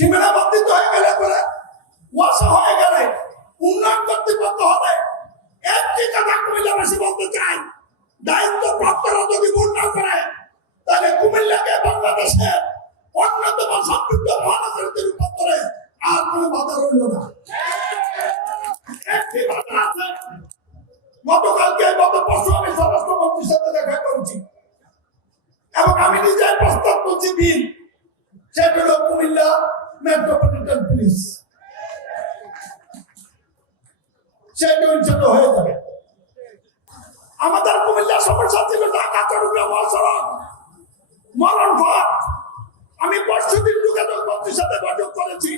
সীমানা বর্ধিত হয়ে গেলে পরে ওয়াসা হয়ে গেলে উন্নয়ন কর্তৃপক্ষ হবে। একটি কথা কুমিল্লাবাসী বলতে চাই, দায়িত্বপ্রাপ্তরা যদি ভুল না করে তাহলে কুমিল্লাকে বাংলাদেশের অন্যতম সমৃদ্ধ মহানগরীতে রূপান্তরে আর কোনো বাধা রইল না। একটি বাধা আছে। গত পরশু আমি স্বরাষ্ট্রমন্ত্রীর সাথে দেখা করেছি এবং আমি নিজে প্রস্তাব করছি বিল, সেটা হলো কুমিল্লা মেট্রোপলিটন পুলিশ। সেটা ইনশাল্লাহ হয়ে যাবে। আমাদের কুমিল্লার সমস্যা ছিল ঢাকা চট্টগ্রাম মহাসড়ক মরণ পথ। আমি পরশুদিন যোগাযোগ মন্ত্রীর সাথে বৈঠক করেছি,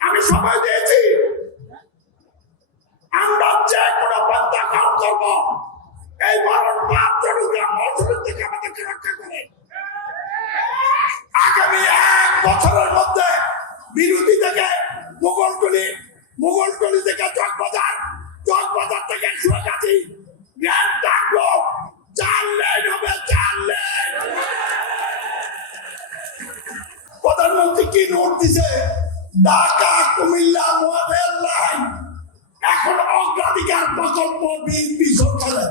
আমি সময় দিয়েছি আমরা যে কোনো পন্থা গ্রহণ করবো এই মরণ পথ চট্টগ্রাম মহাসড়ক থেকে আমাদেরকে রক্ষা করে। আগামী 1 বছরের মধ্যে বিরোধী থেকে মুঘলটুলি থেকে চকবাজার থেকে সুয়াগাছি গ্র্যান্ড টাকলো 4 লেন হবে, 4 লেন। প্রধানমন্ত্রী কি নোট দিছে? ঢাকা কুমিল্লা মহারেল লাইন এখন অগ্রাধিকার প্রকল্প বিএনপি সরকারের।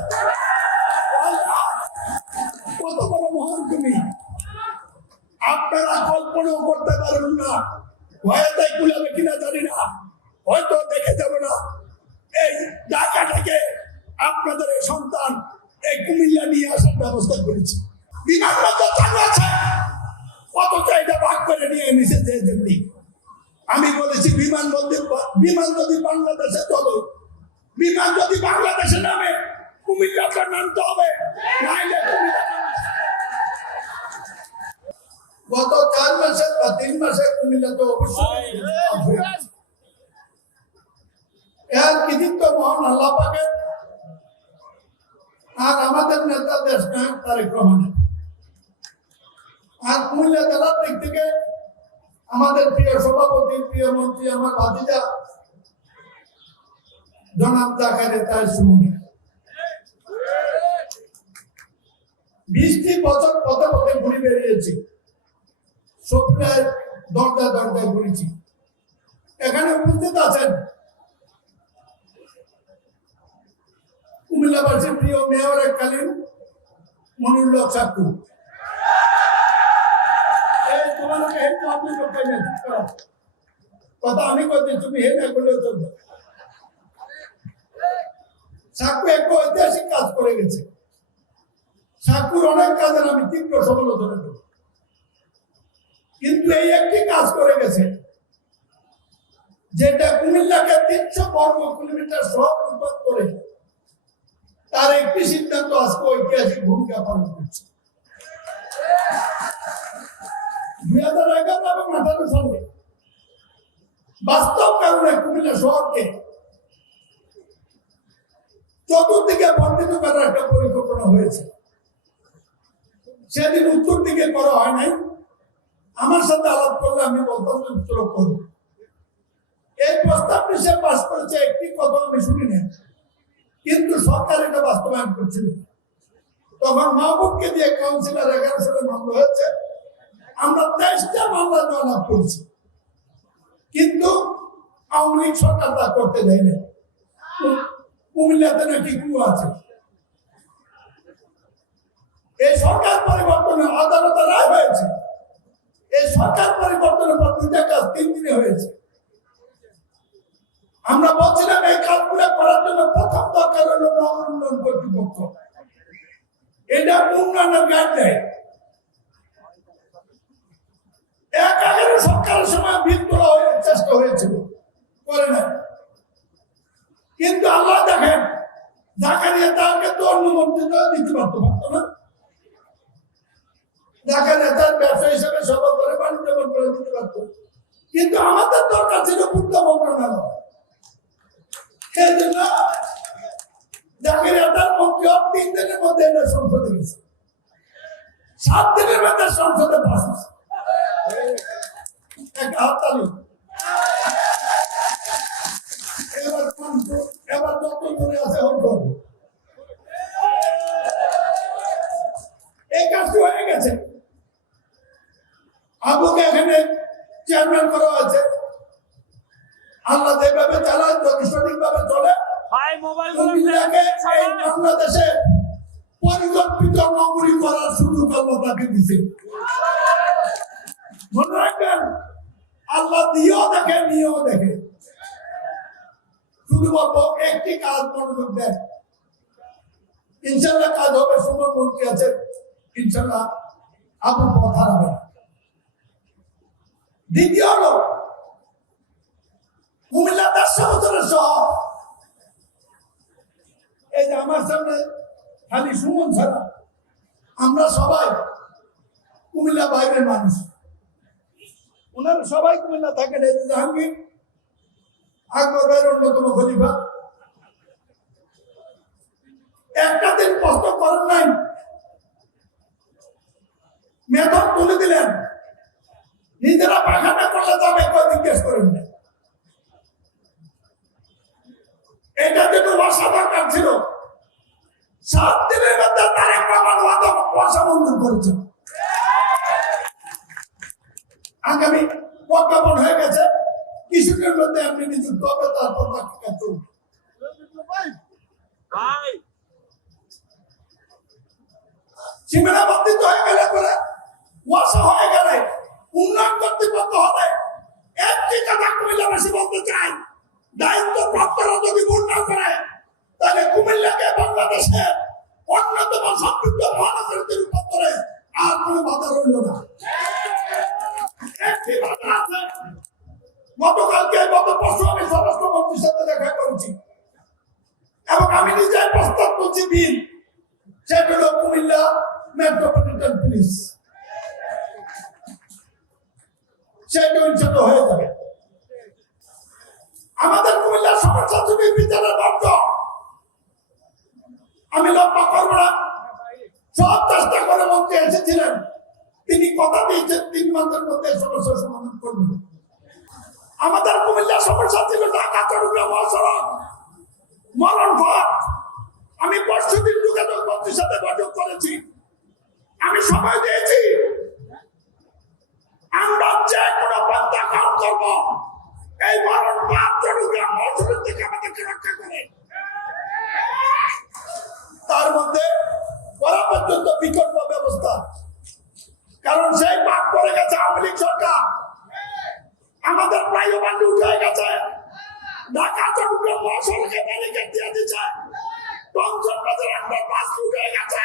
কত বড় মহান তুমি, আপনারা কল্পনাও করতে পারবেন না। ভয়েতে কুলাবে কিনা জানি না, হয়তো দেখে যাব না। এই ঢাকা থেকে আপনাদের এই সন্তান এই কুমিল্লা নিয়ে আসার ব্যবস্থা করেছি। বিমানবন্দর চালু আছে, অথচ এটা ভাগ করে নিয়ে নিচে যেমনি। আমি বলেছি বিমান যদি বাংলাদেশে চলে, বিমান যদি বাংলাদেশে নামে কুমিল্লাটা নামতে হবে, নাইলে গত 4 মাসে বা 3 মাসে কুমিল্লাতে অবশ্যই এর কৃতিত্ব মহান আল্লাহ পাকের আর আমাদের নেতা দেশ নায়ক তারেক রহমানের। আর কুমিল্লা জেলার দিক থেকে আমাদের প্রিয় সভাপতি, প্রিয় মন্ত্রী, আমার ভাতিজা জনাব জাকারিয়া তাহের সুমনি। 20টি বছর পথে পথে ঘুরে বেরিয়েছি, সপ্তাহে দরজায় ঘুরেছি। এখানে উপস্থিত আছেন কুমিল্লাবাসীর প্রিয় মেয়রের কালীন মনিরুল্লাহ চাকু। কথা আমি করছি, তুমি হে না করলেও চলবে। চাকু এক ঐতিহাসিক কাজ করে গেছে। চাকুর অনেক কাজের আমি তীব্র সমালোচনা করি, কিন্তু এই একটি কাজ করে গেছে যেটা কুমিল্লাকে 300 বর্গ কিলোমিটার শহর রূপান্তর করে তার একটি সিদ্ধান্ত আজকে ঐতিহাসিক ভূমিকা পালন করছে। 2011 এবং 2018 সালে বাস্তব কারণে কুমিল্লা শহরকে চতুর্দিকে বর্ধিত করার একটা পরিকল্পনা হয়েছে। সেদিন উত্তর দিকে করা হয় নাই। আমার সাথে আলাপ করলে আমি বলতাম যে উত্তর করব। এই প্রস্তাবটি সে পাশ করেছে, একটি কথা আমি শুনি না, কিন্তু সরকার এটা বাস্তবায়ন করছিল। তখন মাহবুবকে দিয়ে কাউন্সিলর 11 সালে মামলা হয়েছে, আমরা 23টা মামলা জয়লাভ করেছি, কিন্তু আওয়ামী লীগ সরকার তা করতে দেয় না। কুমিল্লাতে নাকি কুয়া আছে। এই সরকার পরিবর্তনে আদালতে রায় হয়েছে। এই সরকার পরিবর্তনের পর 2টা কাজ 3 দিনে হয়েছে। আমরা বলছিলাম এই কাজগুলো করার জন্য প্রথম দরকার হলো নগর উন্নয়ন কর্তৃপক্ষ। এটা উন্নয়নের গাইডলাইন। আগের সরকারের সময় বিল তোলা চেষ্টা হয়েছিল, করে না। কিন্তু আল্লাহ দেখেন, জাকারিয়া তাকে তো অনুমতি দিতে পারতো না। জাকারিয়া তার ব্যবসা হিসেবে সবার করে বাণিজ্য মন্ত্রণালয় দিতে পারত, কিন্তু আমাদের দরকার ছিল পূর্ত মন্ত্রণালয়। সেই জন্য জাকারিয়া তার মন্ত্রী 3 দিনের মধ্যে এটা সংসদে গেছে, 7 দিনের মধ্যে সংসদে পাস হয়েছে। একটা হাততালি। এবার যত দূরে আছে হোক করবো। এই কাজটি হয়ে গেছে। আবুকে এখানে চেয়ারম্যান করা হয়েছে। আল্লাহ যেভাবে চালায় যদি সঠিকভাবে চলে কুমিল্লাকে এই বাংলাদেশে পরিকল্পিত নগরী করার সুযোগ আল্লাহ তাকে দিছে। মনে রাখবেন, আল্লাহ দিয়েও দেখে নিয়েও দেখে। শুধু বলবো একটি কাজ মনোযোগ দেন, ইনশাল্লাহ কাজ হবে। সুমন মন্ত্রী আছে, ইনশাল্লাহ আপনার কথা হবে। দ্বিতীয় হলো কুমিল্লা ১০০ বছরের শহর। এই যে আমার সামনে খালি সুমন ছাড়া আমরা সবাই কুমিল্লা বাইরের মানুষ। ওনারা সবাই কুমিল্লা থাকেন। এই যে জাহাঙ্গীর আকবর ভাইয়ের অন্যতম খলিফা, একটা দিন কষ্ট করেন নাই, মেধক তুলে দিলেন, নিজেরা পাখানা করলে যাবে কেউ জিজ্ঞেস করেন না। এটা যেটা বর্ষা দরকার ছিল, 7 দিনের মধ্যে তার একটা বর্ষা মঞ্জুর করেছে। আগামী প্রজ্ঞাপন হয়ে গেছে, কিছুদিনের মধ্যে আপনি নিযুক্ত হবে, তারপর বাকি কাজ চলবে। সীমানা বর্ধিত হয়ে গেলে পরে বর্ষা হয়ে গেলে উন্নয়ন কর্তৃপক্ষ হবে। একটি কথা কুমিল্লাবাসী বলতে চাই, দায়িত্ব প্রাপ্তরা যদি ভুল না করে তাহলে কুমিল্লাকে বাংলাদেশের অন্যতম সমৃদ্ধ মহানগরীতে রূপান্তরে আর কোনো বাধা রইল না। একটি বাধা আছে। গতকালকে গত পরশু আমি স্বরাষ্ট্রমন্ত্রীর সাথে দেখা করেছি এবং আমি নিজের প্রস্তাব করছি বিল, সেটা হলো কুমিল্লা মেট্রোপলিটন পুলিশ। সেটা ইনশাল্লাহ হয়ে যাবে। আমাদের কুমিল্লার সমস্যা যদি বিচারের বর্গ, আমি লম্বা করবো না, সব চেষ্টা করে মন্ত্রী এসেছিলেন, তিনি কথা দিয়েছেন 3 মাসের মধ্যে সমস্যার সমাধান করবেন। আমাদের কুমিল্লার সমস্যা ছিল ঢাকা চট্টগ্রাম মহাসড়ক মরণ পথ। আমি পরশুদিন যোগাযোগ মন্ত্রীর সাথে বৈঠক করেছি, আমি সময় দিয়েছি, আমরা যে কোনো পন্থা গ্রহণ করবো এই মরণ পথ চট্টগ্রাম মহাসড়ক থেকে আমাদেরকে রক্ষা করে। তার মধ্যে করা পর্যন্ত বিকল্প ব্যবস্থা, কারণ সেই পাপ করে গেছে আওয়ামী লীগ সরকার। আমাদের ফ্লাইওভার লুট হয়ে গেছে, ঢাকা চট্টগ্রাম মহাসড়কে ব্যারিকেড দিয়ে দিচ্ছে, টমসন বাজার আন্ডারপাস লুট হয়ে গেছে,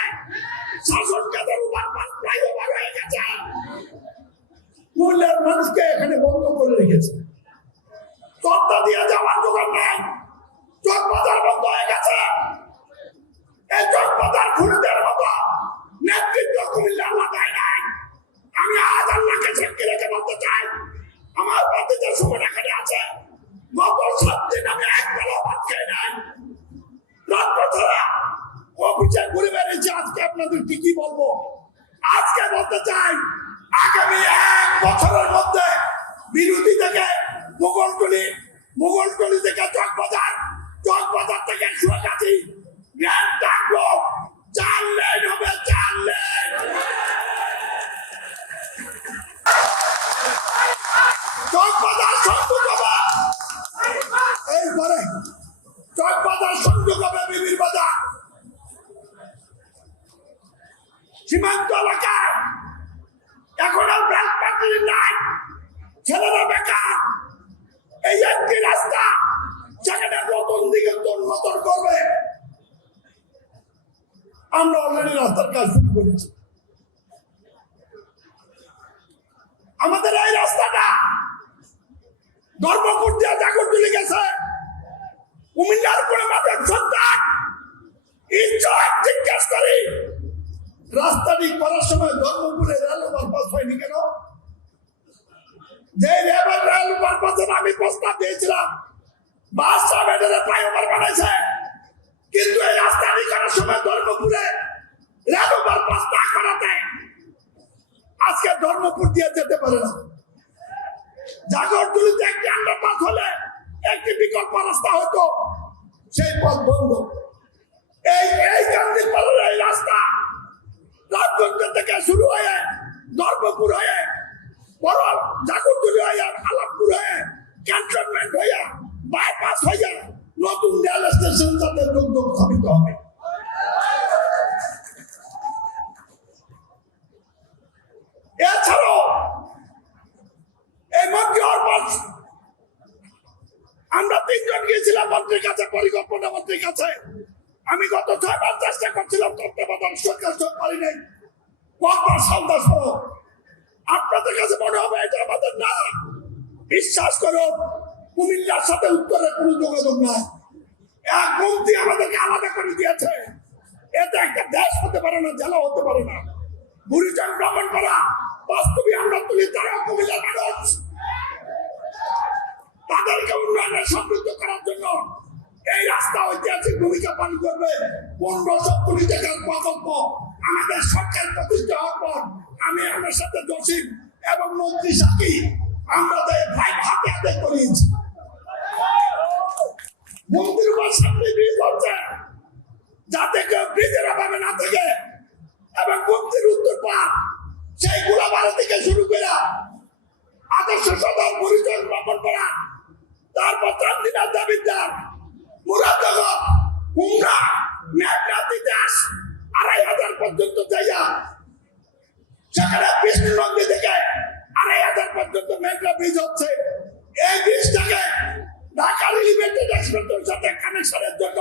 শাসন কেন্দ্রের ওভারপাস ফ্লাইওভার হয়ে গেছে। কুমিল্লার মানুষকে এখানে বন্ধ করে রেখেছে, তত্ত্বা দিয়ে যাওয়ার দোকান নাই, চক বাজার বন্ধ হয়ে গেছে। এই চক বাজার খুনিদের মতো নেতৃত্ব কুমিল্লার মাথায় নাই। আমি আজ আল্লাহকে সাক্ষী রেখে বলতে চাই, আমার বাতিতে সময় এখানে আছে, গত 7 দিন আমি একবেলা ভাত খাই নাই, রাত্র ছাড়া অফিসে ঘুরে বেড়েছি। আজকে আপনাদের কি বলবো, আজকে বলতে চাই, আগামী 1 বছরের মধ্যে বিরোধী থেকে মোগলটুলি থেকে চকবাজার থেকে সুয়াগাছি গ্র্যান্ড থাকলো, 4 লেন হবে, 4 লেন। চকবাজার সংযোগ হবে, এইবারে চকবাজার সংযোগ হবে বিবির বাজার। সীমান্ত এলাকায় এখন আর ব্যাংক ফ্যাক্টরি নাই, ছেলেরা বেকার। এই একটি রাস্তা সেখানে নতুন দিকে উন্নতন করবে। আমরা অলরেডি রাস্তার কাজ শুরু করেছি। আমাদের এই রাস্তাটা ধর্মপুর দিয়ে জাগরতলি গেছে, কুমিল্লার কোন মাদের সন্তান জিজ্ঞেস করি রাস্তাটি করার সময় ধর্মপুরে রেল ওভারপাস হয়নি কেন? যে রেল ওভারপাসের আমি প্রস্তাব দিয়েছিলাম, বাদশা বেডের ফ্লাইওভার বানাইছে, কিন্তু এই রাস্তাটি করার সময় ধর্মপুরে রেল ওভারপাস না করাতে আজকে ধর্মপুর দিয়ে যেতে পারে না। জাগরতলিতে একটি আন্ডারপাস হলে একটি বিকল্প রাস্তা হতো, সেই পথ বন্ধ। এই গান্ধীপাড়ার এই রাস্তা রাজগঞ্জ থেকে শুরু হয়ে ধর্মপুর হয়ে বড় জাগরতলি হয়ে গিয়েছিলাম মন্ত্রীর কাছে, পরিকল্পনা মন্ত্রীর কাছে। আমি গত 6 মাস চেষ্টা করছিলাম তত্ত্বাবধায়ক সরকার পারি নাই। কতবার সন্দেশ হলো। আপনাদের কাছে মনে হবে এটা আমাদের না। বিশ্বাস করুন, কুমিল্লার সাথে উত্তরের কোনো যোগাযোগ নাই। এক মন্ত্রী আমাদেরকে আলাদা করে দিয়েছে। এটা একটা দেশ হতে পারে না, জেলা হতে পারে না। বুড়িচং ভ্রমণ করা বাস্তবে আমরা তুলি, তারা কুমিল্লার মানুষ। তাদেরকে উন্নয়নের সমৃদ্ধ করার জন্য এই রাস্তা ঐতিহাসিক ভূমিকা পালন করবে। 1500 কোটি টাকার প্রকল্প আমাদের সরকার প্রতিষ্ঠা হওয়ার পর আমি আমার সাথে জসিম এবং মন্ত্রী সাকি আমরা ভাই হাতে হাতে করিয়েছি। মন্ত্রীর উপর সামনে ব্রিজ হচ্ছে, যাতে কেউ ব্রিজের অভাবে না থাকে। এবং মন্ত্রীর উত্তর পার সেই গোলাবাড়ি থেকে শুরু করে আদর্শ সদর পরিচয় স্থাপন করা, তারপর চান্দিনা জাবিদার মুরাদনগর হুমরা মেঘনা তিতাস 2500 পর্যন্ত যাইয়া সেখানে বিষ্ণুনন্দী থেকে 2500 পর্যন্ত মেঘনা ব্রিজ হচ্ছে। এই ব্রিজটাকে ঢাকা লিমিটেড এক্সপ্রেসের সাথে কানেকশনের জন্য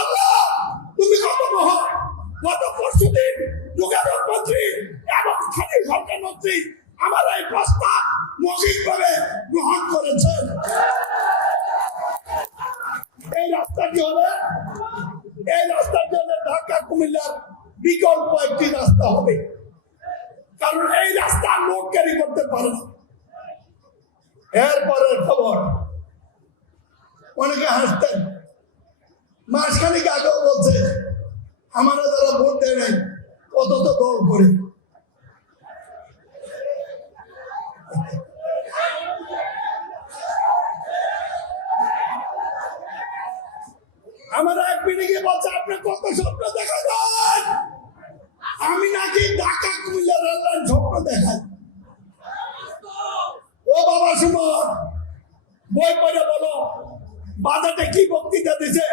আল্লাহ তুমি কত মহান। গত পরশুদিন যোগাযোগ মন্ত্রী এবং খালি সরকার মন্ত্রী আমার এই প্রস্তাব মৌখিকভাবে গ্রহণ করেছেন। এই রাস্তা কি হবে? এই রাস্তার জন্য ঢাকা কুমিল্লার বিকল্প একটি রাস্তা হবে, কারণ এই রাস্তা লোড ক্যারি করতে পারে না। এরপরের খবর, অনেকে হাসতেন, মাসখানিক আগেও বলছে আমরা যারা ভোট দেয় নাই কত তো দল করে। আমার এক মিনিটে বলছে আপনি কত স্বপ্ন দেখা যান। আমি নাকি ঢাকা কুমিল্লা রেল লাইন স্বপ্ন দেখাই। ও বাবা সুমন, বই পড়ে বলো বাজেটে কি বক্তৃতা দিছে,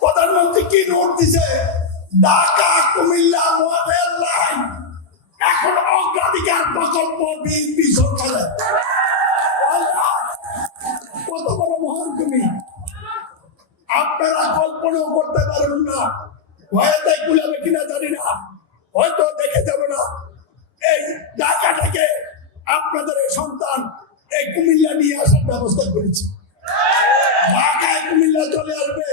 প্রধানমন্ত্রী কি নোট দিছে। ঢাকা কুমিল্লা রেল লাইন এখন অগ্রাধিকার প্রকল্প বিএনপি সরকারের। কত বড় মহান তুমি, আপনারা কল্পনাও করতে পারবেন না। হয়তো কুলাবে কিনা জানি না, হয়তো দেখে যাব না। এই ঢাকা থেকে আপনাদের এই সন্তান এই কুমিল্লা নিয়ে আসার ব্যবস্থা করেছি। ঢাকায় কুমিল্লা চলে আসবে,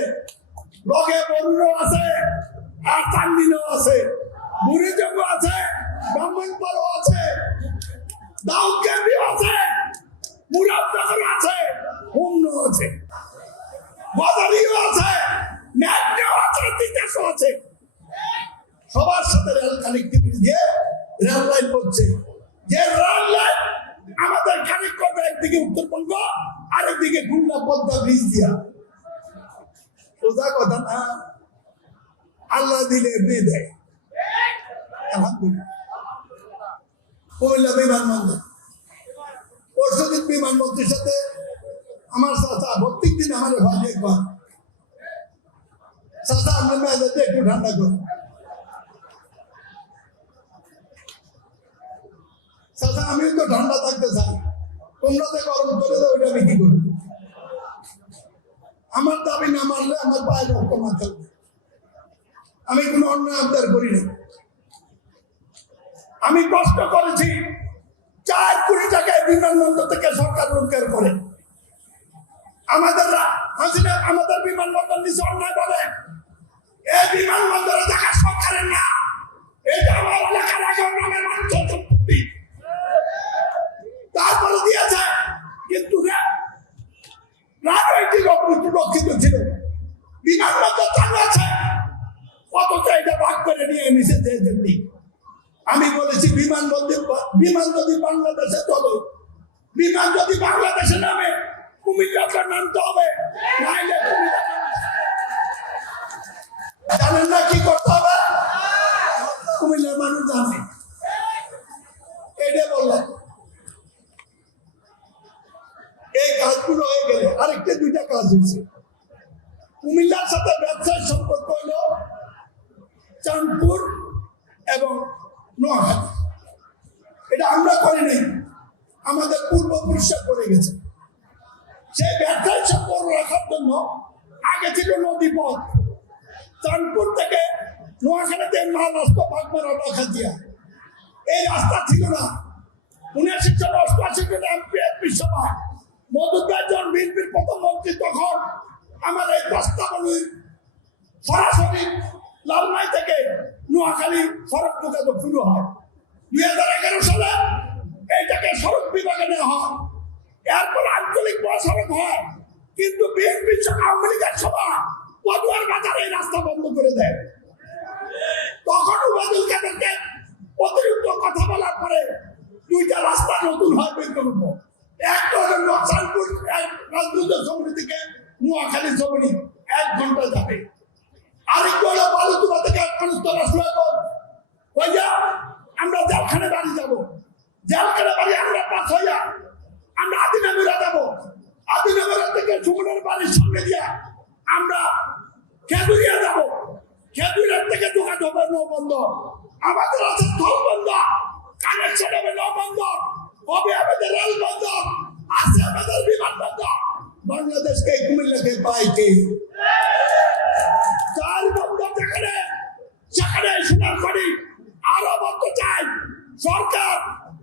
লগে বরুণও আছে আর চান্দিনও আছে, বুড়িচং আছে, ব্রাহ্মণপাড়ও আছে, দাউদকান্দিও আছে, মুরাদনগর আছে, হুমনো আছে, বাজারিও আছে, মেঘনাও আছে, তিতাসও আছে। সবার সাথে রেল কানেক্টিভিটি দিয়ে রেল লাইন করছে। যে রেল লাইন আমাদের কানেক্ট করবে একদিকে উত্তরবঙ্গ, আরেকদিকে খুলনা পদ্মা ব্রিজ দিয়া। সোজা কথা না, আল্লাহ দিলে এমনি দেয়। আলহামদুলিল্লাহ। কুমিল্লা বিমানবন্দর, পরশুদিন বিমানবন্দরের সাথে আমার চাচা প্রত্যেক দিন আমার ভাই একবার, চাচা আপনার মেয়েদের একটু ঠান্ডা করুন। চাচা আমিও তো ঠান্ডা থাকতে চাই, তোমরা তো গরম করে দাও, ওইটা আমি কি করবো? আমার দাবি না মানলে আমার পায়ে রক্ত মাথাবে। আমি কোনো অন্যায় আবদার করি না। আমি কষ্ট করেছি 4 কোটি টাকায় বিমানবন্দর থেকে সরকার রোজগার করে। আমাদের বিমানবন্দর নিচে অন্যায় বলে এই বিমানবন্দরে দেখা সরকারের না, এটা আমার এলাকার আগে নামের মানুষের সম্পত্তি। তারপরে দিয়েছে, কিন্তু রক্ষিত ছিল, বিমানবন্দর চালু আছে, অথচ এটা ভাগ করে নিয়ে নিচে যেমনি। আমি বলেছি বিমান যদি বাংলাদেশে চলে, বিমান যদি বাংলাদেশে নামে, কুমিল্লাকে নামতে হবে, নাইলে জানেন না কি করতে হবে? কুমিল্লার মানুষ জানে, এটা বললাম। এই কাজগুলো হয়ে গেলে আরেকটা 2টা কাজ হয়েছে। কুমিল্লার সাথে ব্যবসার সম্পর্ক হইল চাঁদপুর এবং নোয়াখালী। এটা আমরা করি নাই, আমাদের পূর্বপুরুষরা করে গেছে। সেই ব্যবসায়ী সম্পর্ক রাখার জন্য আগে ছিল নদী পথ, চাঁদপুর থেকে নোয়াখালীতে মাল রাস্তা বাগমারা ডাকাতিয়া, এই রাস্তা ছিল না। 1988 সালে এমপি সভা মধুদার জন বিএনপির প্রথম মন্ত্রী, তখন আমার এই প্রস্তাবনী সরাসরি লালমাই থেকে নোয়াখালী সড়ক যোগাযোগ শুরু হয়। 2011 সালে এইটাকে সড়ক বিভাগে নেওয়া হয়, এরপর আঞ্চলিক মহাসড়ক হয়। কিন্তু বিএনপি আওয়ামী লীগের সভা পদুয়ার বাজারে এই রাস্তা বন্ধ করে দেয়। তখন ওবায়দুল কাদেরকে অতিরিক্ত কথা বলার পরে দুইটা রাস্তা নতুন হয় বিকল্প, একটা হলো চাঁদপুর রাজনৈতিক সমিতি থেকে নোয়াখালী সমিতি 1 ঘন্টা যাবে, আরেকটা হলো বালুতুয়া থেকে আমরা জেলখানে বাড়ি যাবো, জেলখানে বাড়ি আমরা পাস হইয়া আমরা আদিনামিরা যাবো, আদিনামিরা থেকে সুমনের বাড়ির সামনে দিয়া আমরা খেদুরিয়া যাবো, খেদুরিয়ার থেকে যোগাযোগ হবে নৌবন্দর, আমাদের আছে স্থল বন্দর, কানেকশন হবে নৌবন্দর, হবে আমাদের রেল বন্দর, আছে আমাদের বিমান বন্দর। বাংলাদেশকে কুমিল্লাকে পাই কে? 4 বন্দর যেখানে সেখানে সোনার খনি আরো বন্ধ চাই। সরকার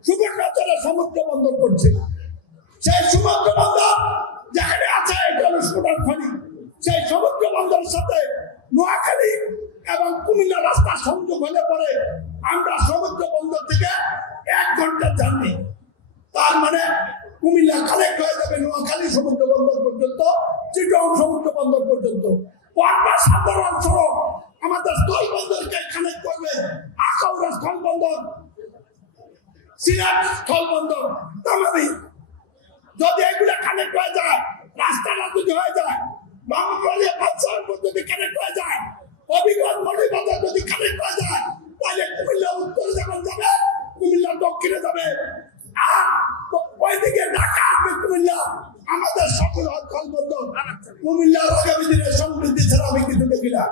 সুবর্ণচরে সমুদ্র বন্দর করছে, সেই সমুদ্র বন্দর যেখানে আছে এটা হলো সোনার খনি, সেই সমুদ্র বন্দরের সাথে নোয়াখালী এবং কুমিল্লা রাস্তা সংযোগ হলে পরে আমরা সমুদ্র বন্দর থেকে 1 ঘন্টা জার্নি, তার মানে কুমিল্লা কানেক্ট হয়ে যাবে নোয়াখালী সমুদ্র বন্দর পর্যন্ত, চিটং সমুদ্র বন্দর পর্যন্ত। পরপর সাধারণ সড়ক আমাদের স্থল বন্দরকে কানেক্ট করবে, আখাউড়া স্থল বন্দর, সিলেট স্থল বন্দর, তামামি। যদি এগুলো কানেক্ট হয়ে যায়, রাস্তাটা যদি হয়ে যায়, বাংলাদেশের বাচ্চার যদি কানেক্ট হয়ে যায়, অভিজ্ঞতা মনিবাজার যদি কানেক্ট হয়ে যায়, তাহলে কুমিল্লা উত্তরে যেমন যাবে, কুমিল্লা দক্ষিণে যাবে, আর ওইদিকে ঢাকা আসবে কুমিল্লা। আমাদের সকল স্থল বন্দর কুমিল্লার আগামী দিনের সমৃদ্ধি ছাড়া আমি কিছু দেখি না।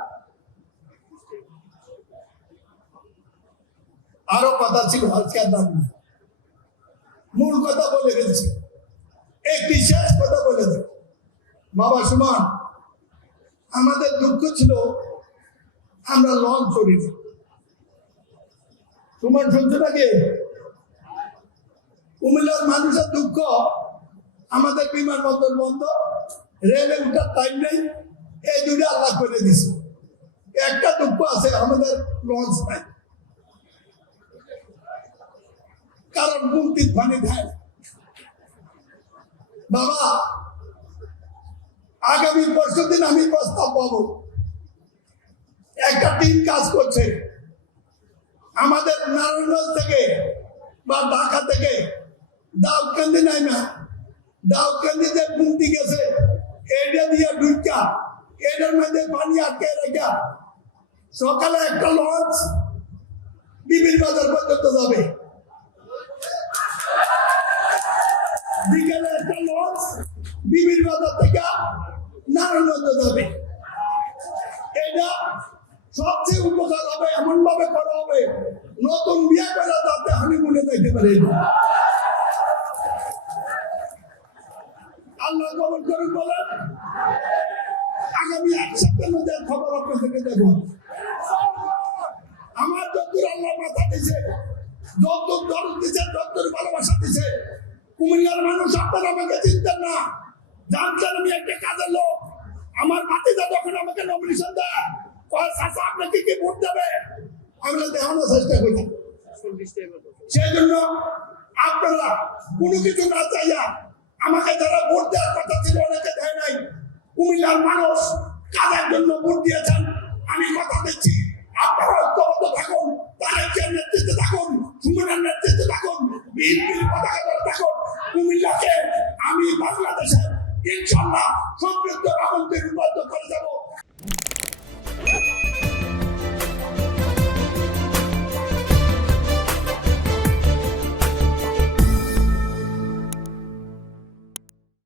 আরো কথা ছিল আজকের দাবি, মূল কথা বলে গেছি, একটি শেষ কথা বলে দেব। বাবা সুমন, আমাদের দুঃখ ছিল আমরা লঞ্চ চড়িনি। সুমন শুনছো নাকি? কুমিল্লার মানুষের দুঃখ, আমাদের বিমানবন্দর বন্ধ, রেলে উঠার টাইম নেই, এই দুটো আল্লাহ করে দিছে। একটা দুঃখ আছে, আমাদের লঞ্চ নাই, কারণ মুক্তির পানি খায়। বাবা, আগামী 5 দিন আমি প্রস্তাব পাবো, একটা টিম কাজ করছে আমাদের নারায়ণগঞ্জ থেকে বা ঢাকা থেকে দাউদকান্দি নাই না, দাউদকান্দিতে মুক্তি গেছে, এটা দিয়ে ঢুকা এটার মধ্যে পানি আটকে রেখা সকালে একটা লঞ্চ বিবির বাজার পর্যন্ত যাবে, বিকেলে একটা লঞ্চ বিবির বাজার থেকে নারায়ণগঞ্জ যাবে। এটা সবচেয়ে উপকার হবে, এমন ভাবে করা হবে নতুন বিয়ে করে যাতে হানিমুনে দেখতে পারে। আল্লাহ কবুল করুন। বলেন আগামী 1 সপ্তাহের মধ্যে খবর আপনাদেরকে দেব। আমার যতদূর আল্লাহ মাথা দিছে, যতদূর দরদ দিছে, যতদূর ভালোবাসা দিছে, কুমিল্লার মানুষ আপনারা আমাকে চিনতেন না, জানতেন আমি একটা কাজের লোক। আমার ভাতিজা যখন আমাকে নমিনেশন দেয়, আপনাকে কি ভোট দেবে, আমি দেখানোর চেষ্টা করি। সেই জন্য আপনারা কোনো কিছু না চাইয়া আমাকে যারা ভোট দেওয়ার কথা ছিল অনেকে দেয় নাই, কুমিল্লার মানুষ কাজের জন্য ভোট দিয়েছেন। আমি কথা দিচ্ছি, আপনারা ঐক্যবদ্ধ থাকুন, তারেকের নেতৃত্বে থাকুন, সুমনের নেতৃত্বে থাকুন, বিএনপির পতাকা ধরে থাকুন, কুমিল্লাকে